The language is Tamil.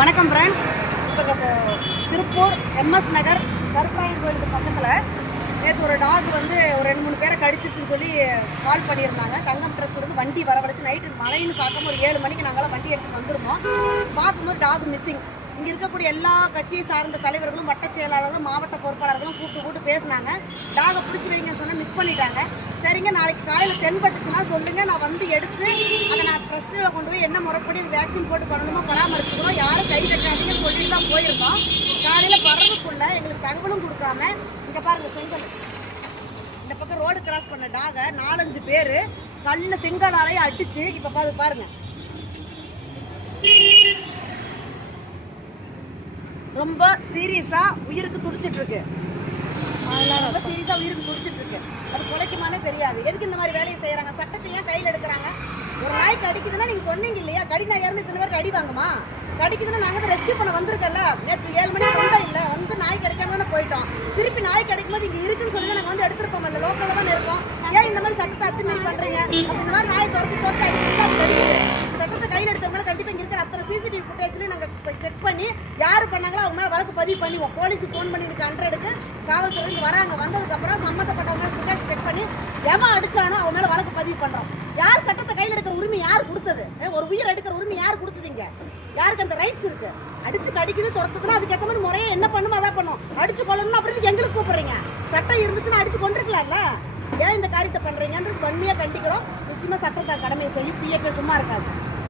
வணக்கம் ஃப்ரெண்ட்ஸ். இப்போ திருப்பூர் எம்எஸ் நகர் கருப்பராயன் கோயிலுக்கு பக்கத்தில் நேற்று ஒரு டாக் வந்து ஒரு 2-3 பேரை கடிச்சிருச்சுன்னு சொல்லி கால் பண்ணியிருந்தாங்க. தங்கம் ட்ரெஸ்லேருந்து வண்டி வரவழைச்சு நைட்டு மழைன்னு பார்க்காம ஒரு 7 மணிக்கு நாங்களாம் வண்டி எடுத்துகிட்டு வந்திருந்தோம். பார்க்கும்போது டாக் மிஸ்ஸிங். இங்கே இருக்கக்கூடிய எல்லா கட்சியை சார்ந்த தலைவர்களும் வட்ட செயலாளர்களும் மாவட்ட பொறுப்பாளர்களும் கூப்பிட்டு பேசினாங்க. டாகை பிடிச்சி வைங்க சொன்னால் மிஸ் பண்ணிட்டாங்க. சரிங்க, நாளைக்கு காலையில் தென்பட்டுச்சுன்னா சொல்லுங்கள், நான் வந்து எடுத்து அதை நான் ட்ரஸ்ட்டில் கொண்டு போய் என்ன முறைப்படி இது வேக்சின் போட்டு பண்ணணுமோ பராமரிச்சுக்கிறோம், யாரும் கை வைக்காதீங்கன்னு சொல்லிட்டு தான் போயிருந்தோம். காலையில் வர்றதுக்குள்ளே எங்களுக்கு தகவலும் கொடுக்காம இங்கே பாருங்கள் செங்கல் இந்த பக்கம் ரோடு கிராஸ் பண்ண டாகை 4-5 பேர் கல்லில் செங்கலாலையும் அடிச்சு இப்போ பாருங்கள் ரொம்ப சீரியஸாக உயிருக்கு துடிச்சிட்டு இருக்கு. ரொம்ப சீரியஸாக உயிருக்கு துடிச்சிட்டு இருக்கு. அது குலைக்குமானே தெரியாது. எதுக்கு இந்த மாதிரி வேலையை செய்கிறாங்க? சட்டத்தை ஏன் கையில் எடுக்கிறாங்க? ஒரு நாய் கடிக்குதுன்னா நீங்கள் சொன்னீங்க இல்லையா, கடி நாய் இறந்து இத்தனை பேருக்கு அடி வாங்குமா? கடிக்குதுன்னா நாங்கள் தான் ரெஸ்கியூ பண்ண வந்திருக்கல. நேற்று 7 மணிக்கு வந்தோம் இல்லை, வந்து நாய் கிடைக்காம தானே போயிட்டோம். திருப்பி நாய் கிடைக்கும் போது இங்கே இருக்குன்னு சொல்லி நாங்கள் வந்து எடுத்துருப்போம் இல்லை, லோக்கலில் தானே இருக்கோம். ஏன் இந்த மாதிரி சட்டத்தை அத்துமீறி பண்ணுறீங்க? அப்போ இந்த மாதிரி நாயை துரத்தி அடிச்சு அது கடிக்குது. சட்டத்தை கையில் எடுத்தவங்க கண்டிப்பாக இங்கே இருக்கிற அத்தனை சிசிடிவி ஃபுட்டேஜ்லையும் நாங்கள் செக் பண்ணி யார் பண்ணாங்களோ அவங்க மேலே வழக்கு பதிவு பண்ணுவோம். போலீஸுக்கு ஃபோன் பண்ணி 100க்கு காவல்துறைக்கு வராங்க. வந்ததுக்கப்புறம் சம்மந்தப்பட்டவங்க ஃபுட்டேஜ் செக் பண்ணி எவன் அடிச்சானோ அவங்க மேலே வழக்கு பதிவு பண்ணுறோம். யார் சட்டத்தை கையில் எடுக்கிற உரிமை யார் கொடுத்தது? ஒரு உயிர் எடுக்கிற உரிமை யார் கொடுத்ததுங்க? யாருக்கு அந்த ரைட்ஸ் இருக்கு? அடிச்சு கடிக்குது துரத்துதுன்னா அதுக்கேற்ற மாதிரி முறையை என்ன பண்ணுமோ அதான் பண்ணும். அடிச்சு கொள்ளணும்னு அப்புறம் எங்களுக்கு கூப்பிடுறீங்க. சட்டம் இருந்துச்சுன்னா அடிச்சு கொண்டிருக்கலாம்ல. ஏன் இந்த காரியத்தை பண்றீங்கன்றது வன்மையாக கண்டிக்கிறோம். நிச்சயமா சட்டத்தை கடமையை சொல்லி பிஏபி சும்மா இருக்காது.